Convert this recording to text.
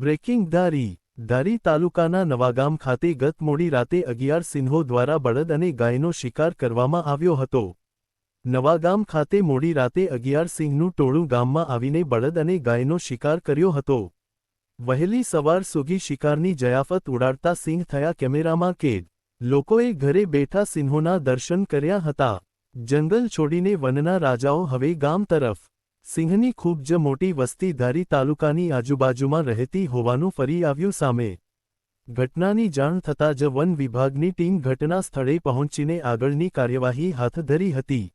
Breaking ધારી તાલુકાના નવાગામ ખાતે ગત મોડી રાતે 11 સિંહો દ્વારા બળદ અને ગાયનો શિકાર કરવામાં આવ્યો હતો। નવાગામ ખાતે મોડી રાતે 11 સિંહનું ટોળું ગામમાં આવીને બળદ અને ગાયનો શિકાર કર્યો હતો। વહેલી સવાર સુધી શિકારની જયાફત ઉડાડતા સિંહ થયા કેમેરામાં કેદ। લોકોએ ઘરે બેઠા સિંહોના દર્શન કર્યા હતા। જંગલ છોડીને વનના રાજાઓ હવે ગામ તરફ। સિંહની ખૂબ જ મોટી વસ્તી ધારી તાલુકાની આજુબાજુમાં રહેતી હોવાનું ફરી આવ્યું સામે। ઘટનાની જાણ થતાં જ વન વિભાગની ટીમ ઘટના સ્થળે પહોંચીને આગળની કાર્યવાહી હાથ ધરી હતી।